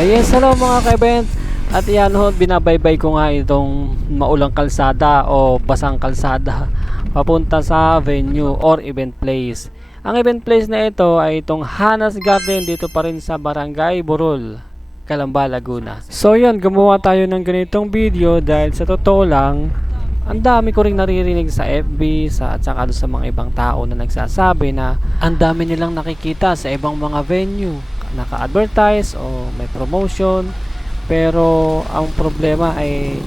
Yes, hello mga ka-event. At yan ho, binabaybay ko nga itong maulang kalsada o basang kalsada papunta sa venue or event place. Ang event place na ito ay itong Hanas Garden dito pa rin sa Barangay Burol, Calamba, Laguna. So yun, gumawa tayo ng ganitong video dahil sa totoo lang, ang dami ko ring naririnig sa FB at saka sa mga ibang tao na nagsasabi na ang dami nilang nakikita sa ibang mga venue, naka-advertise o may promotion, pero ang problema ay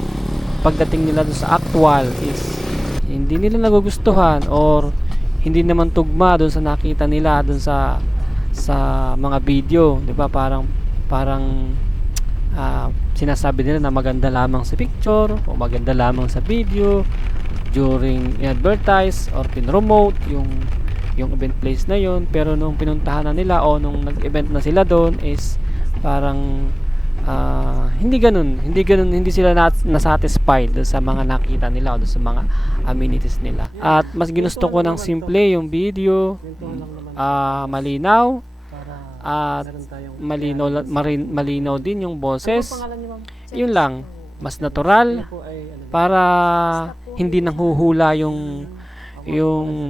pagdating nila doon sa actual is hindi nila nagugustuhan or hindi naman tugma doon sa nakita nila doon sa mga video, 'di ba? Parang sinasabi nila na maganda lamang sa picture o maganda lamang sa video during i-advertise or pin-promote yung event place na yon, pero nung pinuntahan na nila o nung nag-event na sila doon is parang hindi sila na-satisfied sa mga nakita nila o sa mga amenities nila. At mas ginusto ko ng simple yung video, malinaw at malinaw din yung boses. Yun lang, mas natural para hindi nanghuhula yung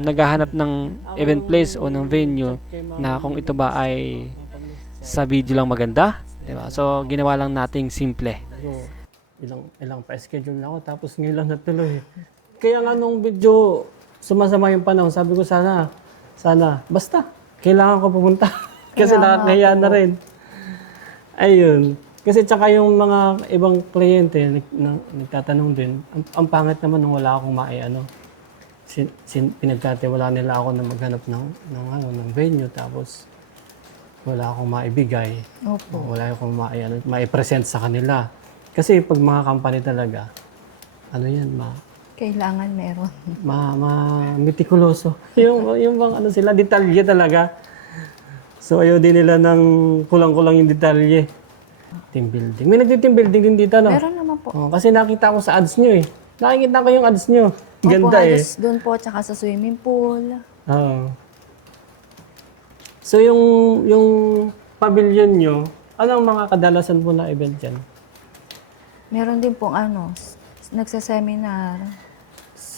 naghahanap ng event place o ng venue na kung ito ba ay sa video lang maganda, diba? So ginawa lang nating simple. Ilang pa-schedule na ako tapos ngayon lang natuloy. Kaya nga nung video sumasama yung panahon, sabi ko sana basta kailangan ko pumunta. Kasi nakakahiya na rin. Ayun. Kasi tsaka yung mga ibang kliyente nagtatanong din, ang pangit naman nung wala akong pinagkatiwala nila ako na maghanap ng venue, tapos wala akong maibigay. Opo. Wala akong mai-present sa kanila. Kasi pag mga company talaga, Kailangan meron. mitikuloso. yung bang sila, detalye talaga. So ayaw din nila ng kulang-kulang yung detalye. Team building. May nagti-team building din dito, no? Meron naman po. Kasi nakita ko sa ads nyo eh. Nakikita ko yung ads nyo. Ganda eh. Halos doon po, tsaka sa swimming pool. Oo. So yung pavilion nyo, anong mga kadalasan po na event dyan? Meron din pong nagsaseminar.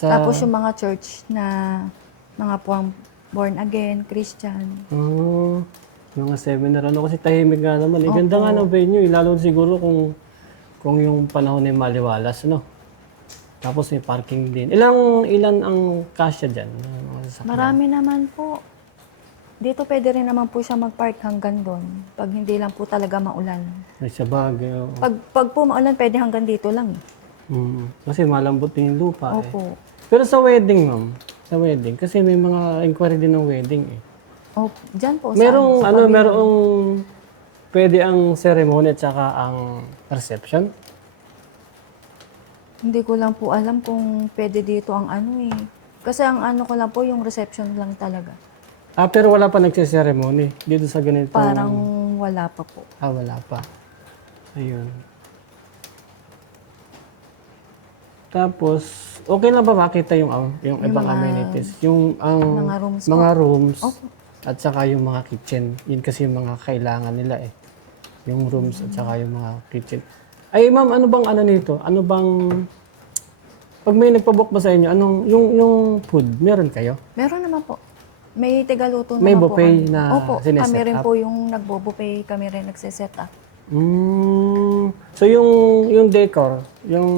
Tapos yung mga church na mga born again, Christian. Mga seminar. Kasi tahimik nga naman. Ganda nga ng venue. Lalo siguro kung yung panahon ay maliwalas, no? Tapos may parking din. Ilan ang kasya dyan? Marami naman po. Dito pwede rin naman po siya mag-park hanggang doon. Pag hindi lang po talaga maulan. Ay, sa bagay. Pag po maulan, pwede hanggang dito lang. Kasi malambot din yung lupa. Opo. Pero sa wedding, ma'am. Sa wedding. Kasi may mga inquiry din ng wedding eh. Dyan po. Merong pwede ang ceremony at saka ang reception? Hindi ko lang po alam kung pwede dito ang Kasi ang ko lang po, yung reception lang talaga. Pero wala pa nagsiseremony dito sa ganito? Parang wala pa po. Wala pa. Ayun. Tapos, okay lang ba makita yung ibang amenities? Mga rooms at saka yung mga kitchen. Yun kasi yung mga kailangan nila eh. Yung rooms at saka yung mga kitchen. Ay ma'am, ano bang nito? Pag may nagpabook ba sa inyo, yung food, meron kayo? Meron naman po. May tigaluto May naman buffet po. na sineset kami rin up? po yung nagbo-buffet, kami rin nagsiset up. So yung decor, yung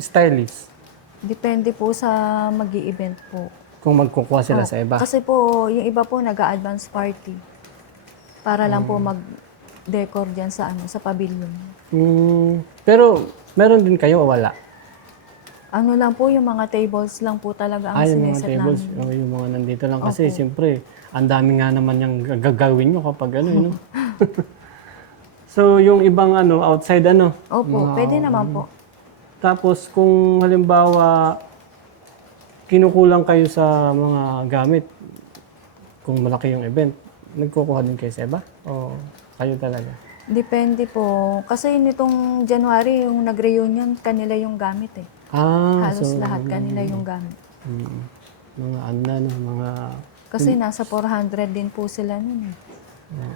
stylist, Depende po sa mag-i-event po. kung magkukuha sila sa iba? Kasi po, yung iba po nag-a-advance party. Para lang po mag-decor dyan sa sa pavilion. Pero meron din kayo o wala? Ano lang po, yung mga tables lang po talaga ang Yung mga sineset tables, namin. yung mga nandito lang. Kasi siyempre, ang dami nga naman yung gagawin nyo kapag no? So, yung ibang outside Opo, pwede naman po. Tapos, kung halimbawa, kinukulang kayo sa mga gamit, kung malaki yung event, nagkukuha din kayo sa iba? O kayo talaga? Depende po. Kasi nitong January, yung nag-reunion, kanila yung gamit eh. Halos lahat kanila yung gamit. Mga Kasi nasa 400 din po sila nun eh.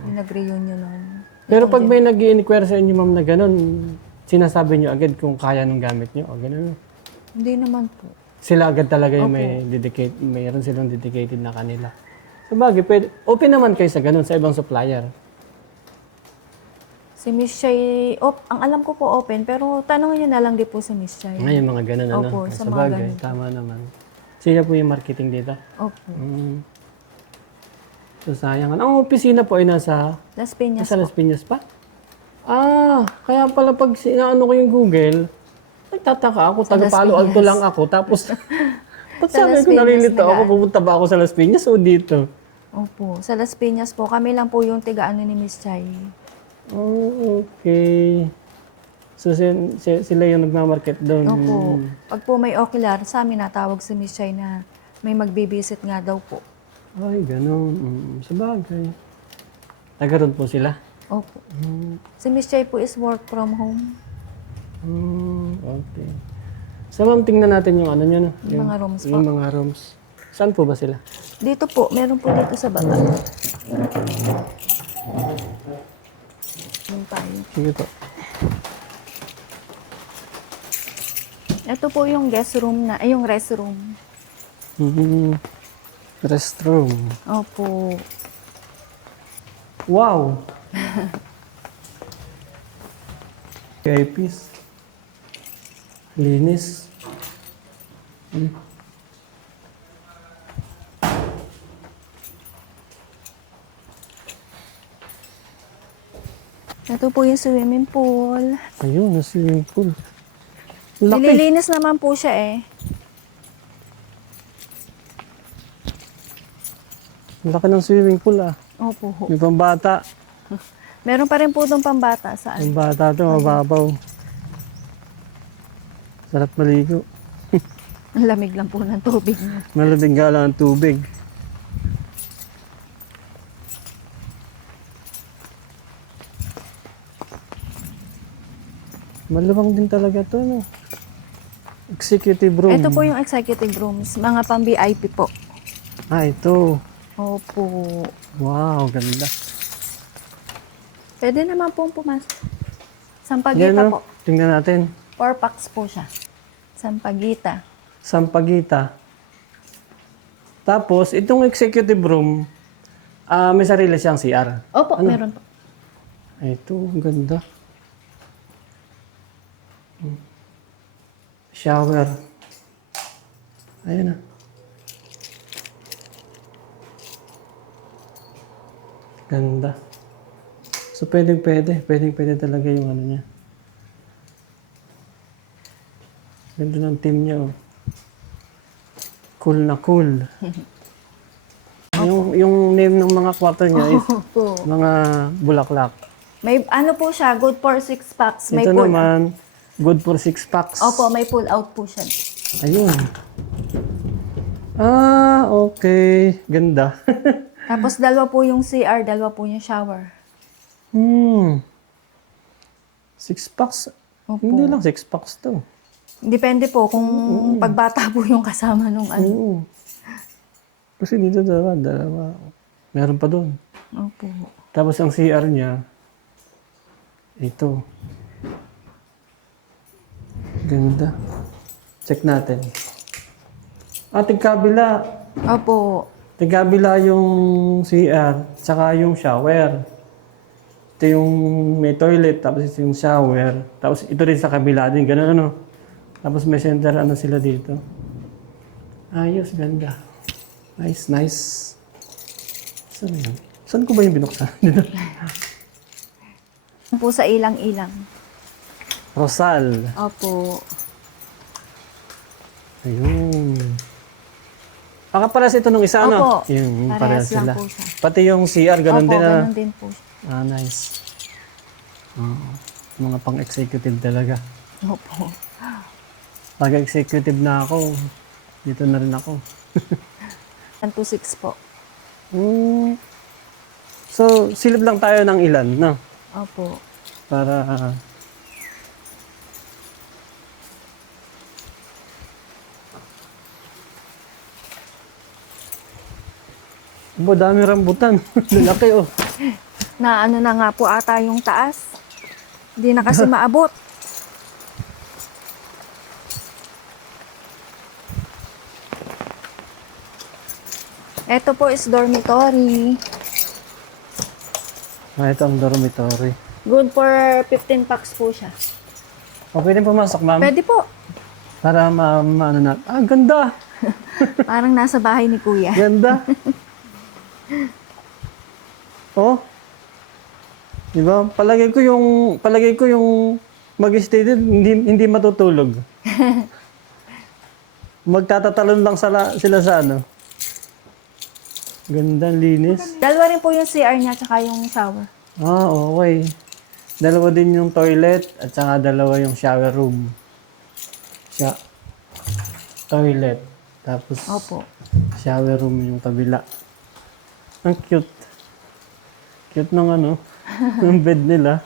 Yung nag-reunion nun. Pero pag may nag-i-inquire sa inyo, ma'am, na gano'n, sinasabi nyo agad kung kaya nung gamit nyo o gano'n. Hindi naman po. Sila agad talaga yung mayroon silang dedicated na kanila. Sabagay, open naman kayo sa ganun, sa ibang supplier. Si Miss Shay, ang alam ko po open, pero tanongin niyo na lang din po si Miss Shay. Ngayon, mga ganun, ano? Opo, sa mga Sabagay, ganun. tama naman. Siya po yung marketing dito. Opo. So, sayang. Ang opisina po ay nasa Las Piñas Las po. Piñas pa? Kaya pala pag sinaano ko yung Google, nagtataka ako, taga Las Palo Alto Piñas. lang ako, tapos, ba't Sa sabi Las ko Piñas narilito ako, nagaan. pupunta ba ako sa Las Piñas o dito? Opo. Sa Las Piñas po. Kami lang po yung tiga-ano ni Miss Chay. Oh, okay. So, sila yung nagmamarket doon. Opo. Pag po may ocular, sa amin natawag si Miss Chay na may magbibisit nga daw po. Ay, ganun. Sabagay. Taga ron po sila. Opo. Si Miss Chay po is work from home. Okay. So, ma'am, tingnan natin yung ano nyo, no? Yung mga rooms po. Yung mga rooms. Saan po ba sila? Dito po. Meron po dito sa baba. Yung tayo. Sige po. Ito po yung guest room yung restroom. Restroom. Opo. Wow! VIPs. Linis. Ito po yung swimming pool. Ayun, na swimming pool. Laki. Nililinis naman po siya eh. Laki ng swimming pool, ah. Opo. May pambata. Meron pa rin po itong pambata sa Pambata to, mababaw. Sarap maligo. Ang lamig lang po ng tubig niya. Malamig nga lang ang tubig. Maluwang din talaga to, no? Executive room. Ito po yung executive rooms. Mga pang VIP po. Ito. Opo. Wow, ganda. Pwede naman pong pumasok. Yan, Sampagita no? po. Tingnan natin. 4 packs po siya. Sampagita. Sampagita. Tapos, itong executive room, may sarili siyang CR. Opo, meron po. Ito, ang ganda. Shower. Ayan na. Ganda. So, pwede talaga yung ano niya. Ganda ng team niya, oh. Cool na cool. yung name ng mga kwarto niya is Opo. mga bulaklak. May ano po siya, good for 6 packs. May Ito pull naman, good for 6 packs. Opo, may pull out po siya. Ayun. Okay. Ganda. Tapos dalawa po yung CR, dalawa po yung shower. 6 packs. Opo. Hindi lang 6 packs to. Depende po kung pagbata po yung kasama nung ano. Oo. Kasi dito dalawa. Meron pa doon. Opo. Tapos ang CR niya, ito. Ganda. Check natin. Tigkabila. Opo. Tigkabila yung CR, tsaka yung shower. Ito yung may toilet, tapos ito yung shower. Tapos ito rin sa kabila din, ganun ano. Tapos may center ano sila dito. Ayos, ganda. Nice, nice. Saan yun? Saan ko ba yung binuksan? Po sa ilang-ilang. Rosal. Opo. Ayun. Pares ito nung isa, ano? Opo. Yung Parehas pares lang sila. po siya. Pati yung CR, ganun Opo, din, ano? ganun din po siya. Nice. Mga pang-executive talaga. Opo. Pag-executive na ako, dito na rin ako. 1 to 6 po. So, silip lang tayo ng ilan, no? Opo. Para... dami rambutan. Lalaki, oh. Na ano na nga po ata yung taas. Hindi na kasi maabot. Ito po is dormitory. Ito ang dormitory. Good for 15 packs po siya. Okay din pumasok, ma'am. Pwede po. Para ano na. Ganda! Parang nasa bahay ni Kuya. Ganda! Oh. Di ba? Palagay ko yung mag-stay din, hindi matutulog. Magtatatalon lang sila sa ano. Ganda, linis. Dalawa rin po yung CR niya tsaka yung shower. Okay. Dalawa din yung toilet at saka dalawa yung shower room. Toilet. Tapos Opo. shower room yung kabila. Ang cute. Cute ng ng bed nila.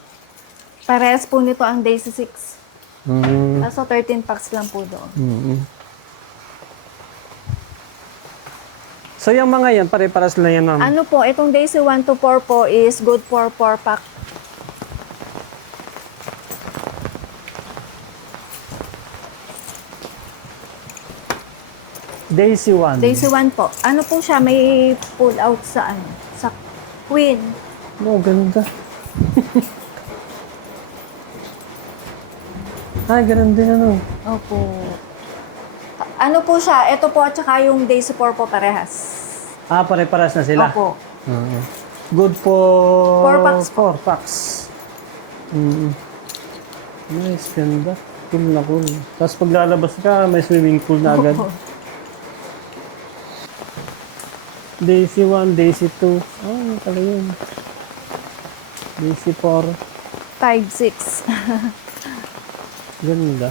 Parehas po nito ang Daisy 6. Mm. Kaso 13 packs lang po doon. Mm. So yung mga yan, pare-paras lang yan, ma'am. Ano po, itong Daisy 1 to 4 po is good for 4 pack. Daisy 1. Daisy 1 po. Ano po siya, may pull out sa sa queen. Oh, ganda. Ay, ganun din Opo. Ano po siya, ito po at saka yung Daisy 4 po parehas. Pare-paras na sila. Opo. Oo. Good for 4 packs po. 4 packs. Nice, ganda. Cool na cool. Tapos pag lalabas ka, may swimming pool na agad. Opo. Daisy 1, Daisy 2. Ano pala yun? Daisy 4. 5, 6. Ganda.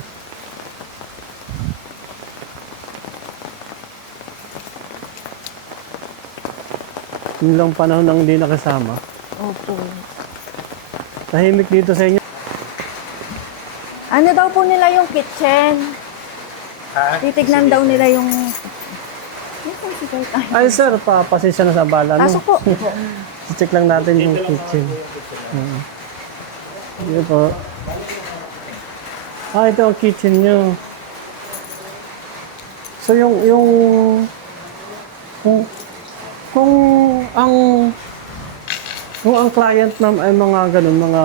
Yung lang panahon nang hindi nakasama. Opo. Tahimik dito sa inyo. Ano daw po nila yung kitchen? Titignan daw nila yung... Ay sir, pasensya na sa bala. Pasok po. Check lang natin yung kitchen. Dito po. Ito ang kitchen nyo. So kung ang client ma'am ay mga ganun, mga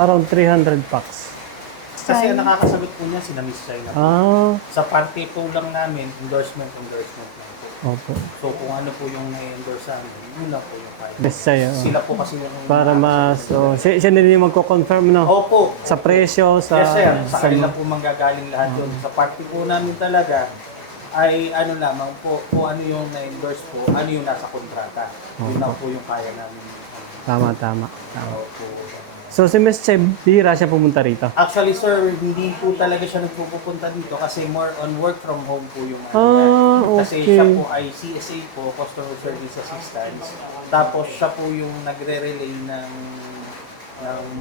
around 300 packs. Kasi ang nakakasagot po niya, sina Miss China. Sa party po lang namin, endorsement lang po. Opo. So kung ano po yung na-endorse sa amin, yun lang po yung kaya. Best sa'yo. Sila po kasi yung... Para mas, siya din yung magko-confirm, no? Opo. Sa presyo, sa... Yes sir, sa kanila po manggagaling lahat yun. Sa party po namin talaga, ay ano lamang po, kung ano yung na-endorse po, ano yung nasa kontrata. Yun lang po yung kaya namin. Tama. Opo. So si Miss Che, bihira siya pumunta rito. Actually sir, hindi po talaga siya nagpupunta dito kasi more on work from home po yung Kasi okay. siya po ay CSA po, Customer Service Assistance. Tapos siya po yung nagre-relay ng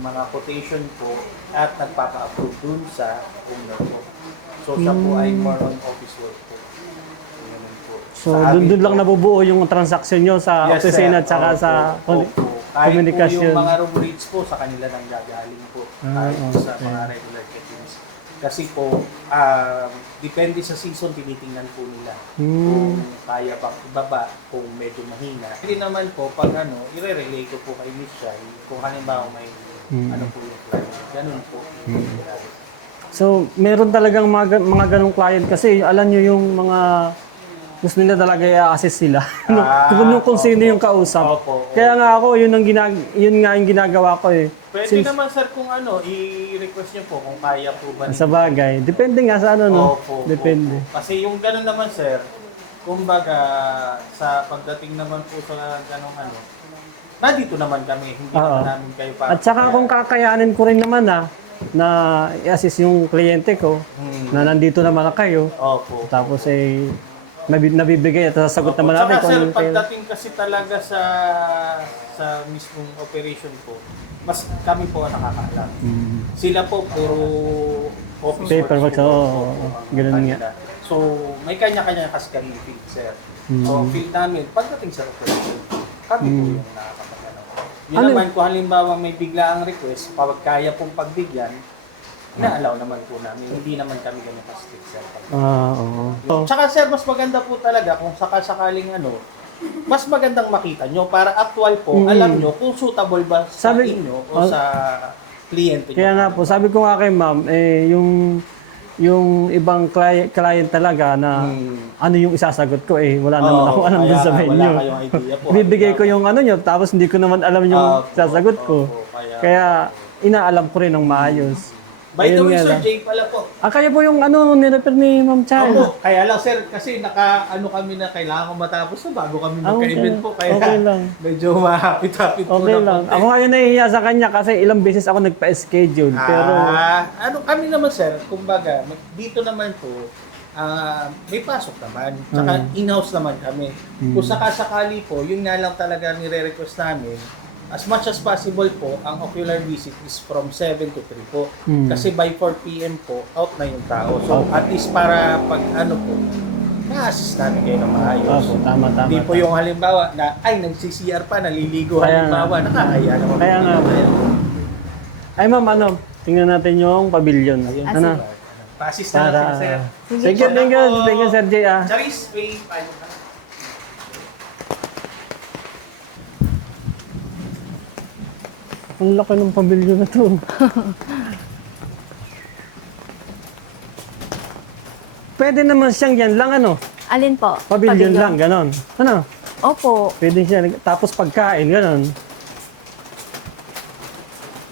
mga quotation po at nagpapa-approve dun sa owner po. So siya po ay more on office work po. Ganun po. So Sa amin doon lang po. nabubuo yung transaksyon nyo sa Yes, opisina at sir. saka Opo, sa opo. Kahit po komunikasyon. yung mga room rates po sa kanila nang gagaling po. Kahit po sa okay. mga regular check-ins. Kasi po, depende sa season, tinitingnan po nila. Kung kaya pa ibaba, kung medyo mahina. Hindi naman po, pag i-relay ko po kay Miss Shai, kung halimbawa may ano po yung client. Ganun po. So meron talagang mga ganong client kasi alam nyo yung mga gusto nila talaga i-assist sila. Kung sino yung kausap. Opo. Kaya nga ako, yun nga yung ginagawa ko eh. Pwede naman sir kung i-request niyo po kung kaya po ba. Sa bagay. Depende nga sa no? Opo. Depende. Opo. Kasi yung ganun naman sir, kumbaga sa pagdating naman po sa ganung nandito naman kami, hindi naman namin kayo para. At saka kung kakayanin ko rin naman na i-assist yung kliyente ko, na nandito naman na kayo, Opo. tapos nabibigay at sasagot naman natin Tsaka kung sir, ano yung kaya. pagdating kasi talaga sa mismong operation po, mas kami po ang nakakaalam. Sila po puro office Paperwork, works po. oo. Ganun Kanila. nga. So, may kanya-kanya kasi kami field, sir. So, ang field namin, pagdating sa operation, kami po yung nakakapag-ano. Yun Ano naman, kung halimbawa may biglaang request, pag kaya pong pagbigyan, na-allow naman po namin. Hindi naman kami ganun ka-strict, sir. Oo. Tsaka sir, mas maganda po talaga kung sakasakaling mas magandang makita nyo para actual po, alam nyo kung suitable ba sa Sabi- inyo o sa kliyente nyo. Kaya nga po, sabi ko nga kay ma'am, yung ibang client talaga na ano yung isasagot ko wala naman ako alam dun sa menu. Wala kayong idea po. Bibigay ko yung ano nyo, tapos hindi ko naman alam yung sasagot ko. Kaya inaalam ko rin ng maayos. By the Ayun way, nga Sir lang. Jay pala po. Kaya po yung nirefer ni Ma'am Chai. Opo, kaya lang sir, kasi kami na kailangan ko matapos na bago kami magka-event po. Kaya okay lang. medyo mahapit-hapit po Okay na lang. konti. Ako ngayon nahihiya sa kanya kasi ilang beses ako nagpa-schedule. Pero Kami naman sir, kumbaga, dito naman po, may pasok naman. Tsaka in-house naman kami. Kung sakasakali po, yun nga lang talaga nire-request namin, as much as possible po, ang ocular visit is from 7 to 3 po. Kasi by 4 p.m. po, out na yung tao. So, at least para pag po, na-assist namin kayo ng maayos. Opo, tama. Hindi po yung halimbawa na, nag-CCR pa, naliligo Kaya halimbawa, nakakaya naman. Kaya nga. Ay ma'am, tingnan natin yung pavilion. Ayun, Ano? Pa-assist na natin, sir. Thank you, Sir Jay. Charis, may paano ka? Ang laki ng pavilion na to. Pwede naman siyang yan lang Alin po? pavilion lang, ganon. Ano? Opo. Pwede siya, tapos pagkain, ganon.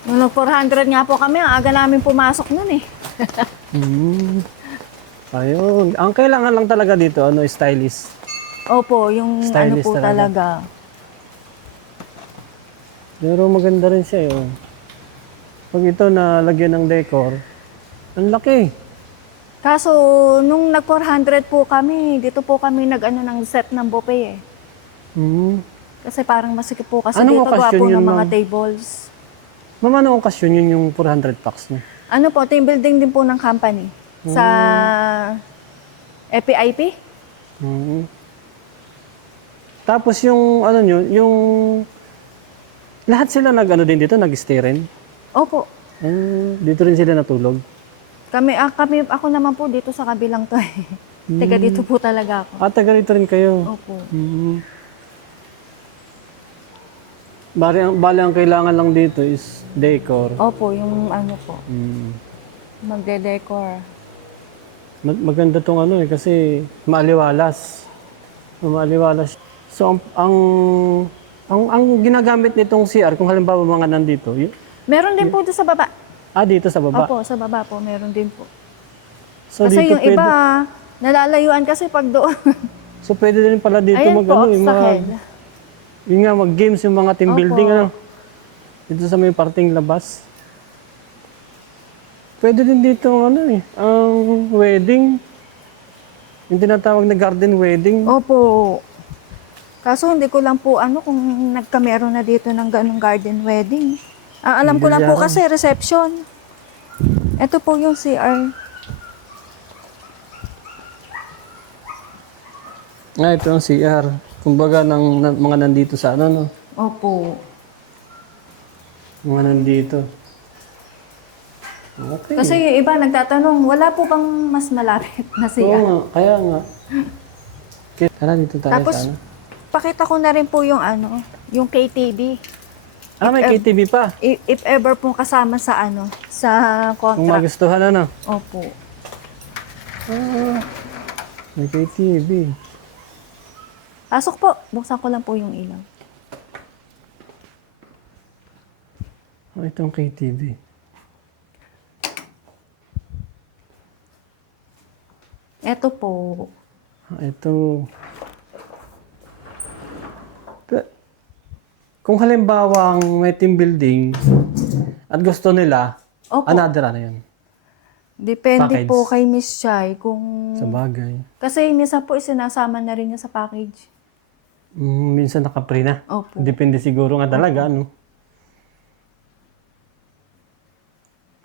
Nung 400 nga po kami, ang aga namin pumasok nun eh. Ayun. Ang kailangan lang talaga dito, stylist. Opo, yung Stylish po talaga. talaga. Pero maganda rin siya Pag ito nalagyan ng decor, ang laki. Kaso, nung nag-400 po kami, dito po kami ng set ng buffet eh. Kasi parang masikip po kasi Anong dito okasyon gawa po yun, ng mga ma'am? tables. Ma'am, anong okasyon yun yung 400 packs niya? Ano po, team building din po ng company. Sa FPIP. Tapos yung yung lahat sila din dito, nag-stay rin. Opo. Dito rin sila natulog. Ako naman po dito sa kabilang to eh. Teka, dito po talaga ako. Taga rito rin kayo. Opo. Bali ang kailangan lang dito is decor. Opo, yung po. Magde-decor. Maganda tong kasi maaliwalas. Maaliwalas. So ang ginagamit nitong CR kung halimbawa mga nandito. Meron din po doon sa baba. Dito sa baba. Opo, sa baba po, meron din po. So Kasi dito yung iba, nalalayuan kasi pag doon. So pwede din pala dito Ayan po, obstacle. Yun nga, mag-games yung mga team Opo. building, Dito sa may parting labas. Pwede din dito, ang wedding. Yung tinatawag na garden wedding. Opo. Kaso hindi ko lang po kung nagkameron na dito ng ganong garden wedding. Ang alam ko lang po kasi reception. Ito po yung CR. Ito ang CR. Kumbaga mga nandito sa no? Opo. Mga nandito. Okay. Kasi yung iba nagtatanong, wala po bang mas malapit na Oo CR? nga, kaya nga. Tara, dito tayo Tapos, sa pakita ko na rin po yung yung KTV. may KTV pa. If ever pong kasama sa sa Kung contract. magustuhan, Opo. May KTV. Pasok po. Buksan ko lang po yung ilaw. Itong KTV. Ito po. Ito. Kung halimbawa may team building at gusto nila, Opo. another yun. Depende Package. po kay Miss Shai kung... Sa bagay. Kasi minsan po isinasama na rin niya sa package. Minsan naka-free na. Opo. Depende siguro nga talaga,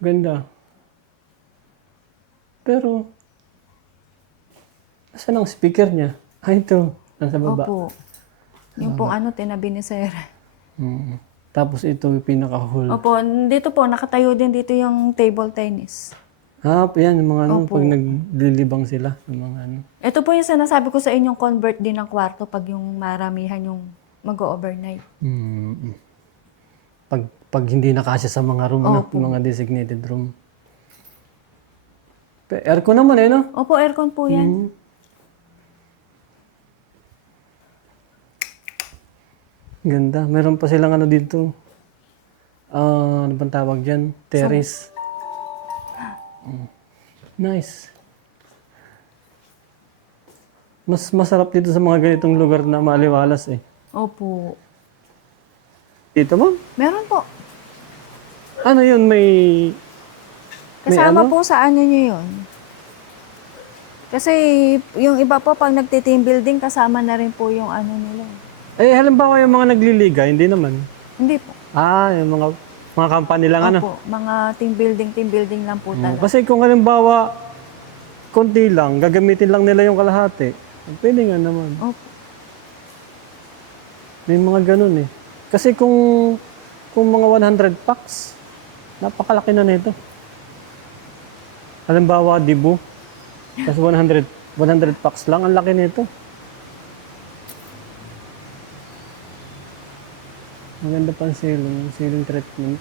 Ganda. Pero, asan ang speaker niya? Ito. Nasa baba. Opo. Yung pong ano, tinabi ni Sir. Mm. Tapos ito yung pinaka-hole. Opo, dito po, nakatayo din dito yung table tennis. Yan, yung mga ano, Opo. pag naglilibang sila, yung mga ano. Ito po yung sinasabi ko sa inyong convert din ng kwarto pag yung maramihan yung mag-overnight. Mm. Pag hindi nakasya sa mga room na, Opo. yung mga designated room. Aircon naman eh, no? Opo, aircon po yan. Mm. Ganda. Meron pa silang ano dito. Ano bang tawag dyan? Terrace. Mm. Nice. Mas masarap dito sa mga ganitong lugar na maliwalas eh. Opo. Dito mo? Meron po. Ano yun? May Kasama ano? po sa ano nyo yun. Kasi yung iba po, pag nagti-team building, kasama na rin po yung ano nila. Eh, halimbawa yung mga nagliliga, hindi naman. Hindi po. Yung mga company lang ano. Opo, mga team building lang po talaga. Kasi kung halimbawa, konti lang, gagamitin lang nila yung kalahati, pwede nga naman. Opo. May mga ganun eh. Kasi kung mga 100 packs, napakalaki na nito. Halimbawa, dibu. Tapos 100 packs lang, ang laki nito. Maganda pa ang ceiling treatment.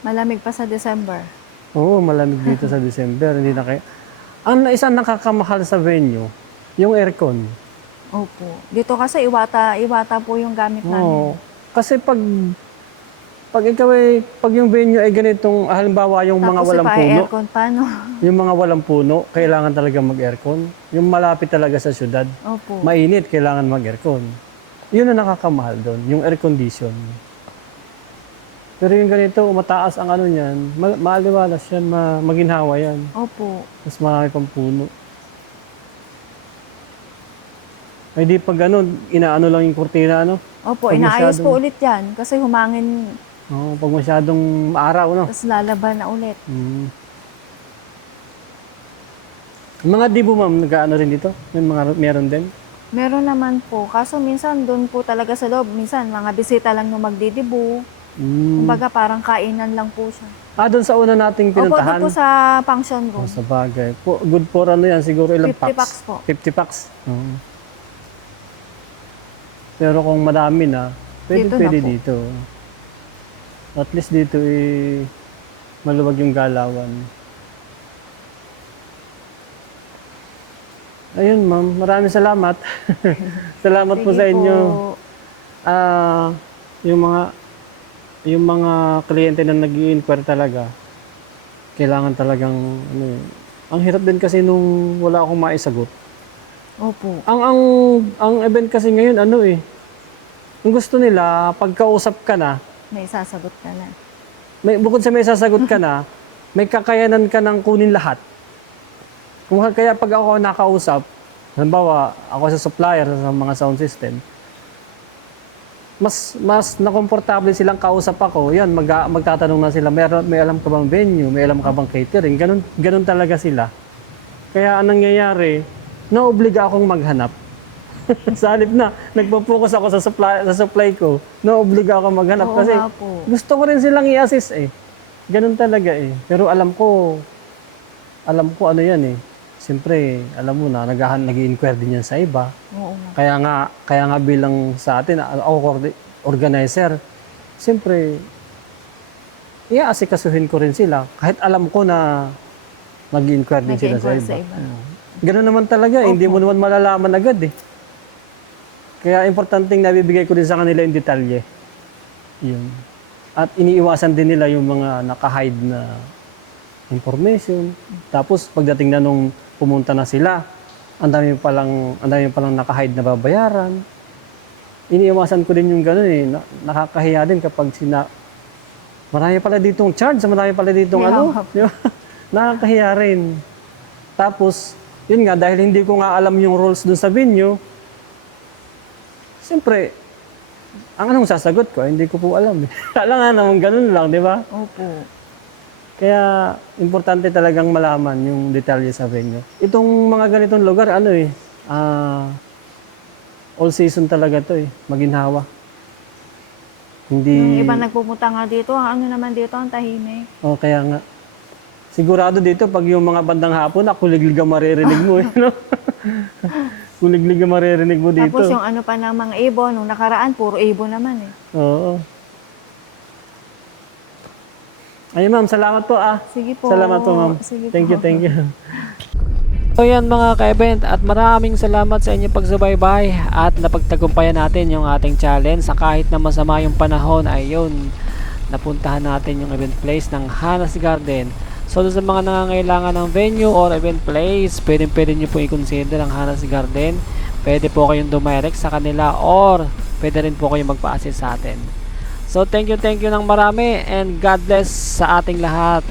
Malamig pa sa December. Oo, malamig dito sa December. Hindi na kaya. Ang isang nakakamahal sa venue, yung aircon. Opo. Dito kasi iwata po yung gamit namin. Oo. Kasi pag yung venue ay ganitong, halimbawa yung mga Tapos walang pa puno, aircon pa, no? yung mga walang puno, kailangan talaga mag-aircon. Yung malapit talaga sa syudad, Opo. mainit, kailangan mag-aircon. Yun ang nakakamahal doon, yung air condition. Pero yung ganito, mataas ang ano niyan, maaliwalas yan, maginhawa yan. Opo. Mas marami pang puno. Ay di pag ano, inaano lang yung kurtina, ano? Opo, Pag inaayos masyadong- po ulit yan. Kasi humangin, Oo, pag masyadong araw, no? tapos lalaban na ulit. Mm. Yung mga dibo, ma'am, nag-ano rin dito? Meron din? Meron naman po. Kaso minsan doon po talaga sa loob. Minsan mga bisita lang yung magdidibu. Mm. Kumbaga parang kainan lang po siya. Doon sa una nating Opo, doon pinuntahan? po sa function room. Sa bagay. Good for ano yan, siguro ilang 50 packs? packs po. 50 packs? Oo. Pero kung madami na, Dito na pwede po. dito. At least dito maluwag yung galawan. Ayun, ma'am. Maraming salamat. Salamat po Sige sa inyo. po. Yung mga kliyente na nag-i-inquire talaga, kailangan talagang ano eh. Ang hirap din kasi nung wala akong maisagot. Opo. Ang event kasi ngayon ano eh. Ang gusto nila pagkausap ka na, May sasagot ka na. bukod sa may sasagot ka na, may kakayanan ka ng kunin lahat. Kaya pag ako nakausap, halimbawa ako sa supplier sa mga sound system, mas nakomportable silang kausap ako. Yan, magtatanong na sila, may alam ka bang venue, may alam ka bang catering, ganun talaga sila. Kaya anong nangyayari, naobliga akong maghanap. Sa halip na, nagpo-focus ako sa supply ko, naobliga akong maghanap Oo kasi nga po. gusto ko rin silang i-assist eh. Ganun talaga eh. Pero alam ko ano yan eh. Siyempre, alam mo na, nag-i-inquire din yan sa iba. Oo nga. Kaya nga bilang sa atin, ako organizer, siyempre, i-aasikasuhin ko rin sila. Kahit alam ko na nag-i-inquire din sila sa Nag-i-inquire iba. sa iba. Ganun naman talaga, hindi mo naman malalaman agad eh. Kaya importanteng nabibigay ko din sa kanila yung detalye. Yun. At iniiwasan din nila yung mga naka-hide na information. Tapos pagdating na nung pumunta na sila, ang dami palang naka-hide na babayaran. Iniiwasan ko din yung gano'n eh. Nakakahiya din kapag marami pala ditong charge, marami pala ditong Yeah. ano. Di ba? Nakakahiya rin. Tapos, yun nga, dahil hindi ko nga alam yung rules dun sa venue, siyempre, ang anong sasagot ko, hindi ko po alam. Kala nga naman ganun lang, di ba? Opo. Kaya, importante talagang malaman yung detalye sa venue. Itong mga ganitong lugar, ano eh, all season talaga to eh, maginhawa. Hindi, Yung iba nagpupunta nga dito, ang ano naman dito, ang tahimik. kaya nga. Sigurado dito, pag yung mga bandang hapon, kuliglig ang maririnig mo eh, no? Kuliglig ang maririnig mo dito. Tapos yung ano pa ng mga ibon, nung nakaraan, puro ibon naman eh. Oo. Ayun ma'am, salamat po ah. Sige po. Salamat po ma'am. Sige Thank po. you, thank you. So yan mga ka-event at maraming salamat sa inyong pagsubaybay at napagtagumpayan natin yung ating challenge sa kahit na masama yung panahon ay yun, napuntahan natin yung event place ng Hana's Garden. So sa mga nangangailangan ng venue or event place, pwede nyo po i-consider ang Hana's Garden. Pwede po kayong dumirect sa kanila or pwede rin po kayong magpa-assist sa atin. So thank you ng marami and God bless sa ating lahat.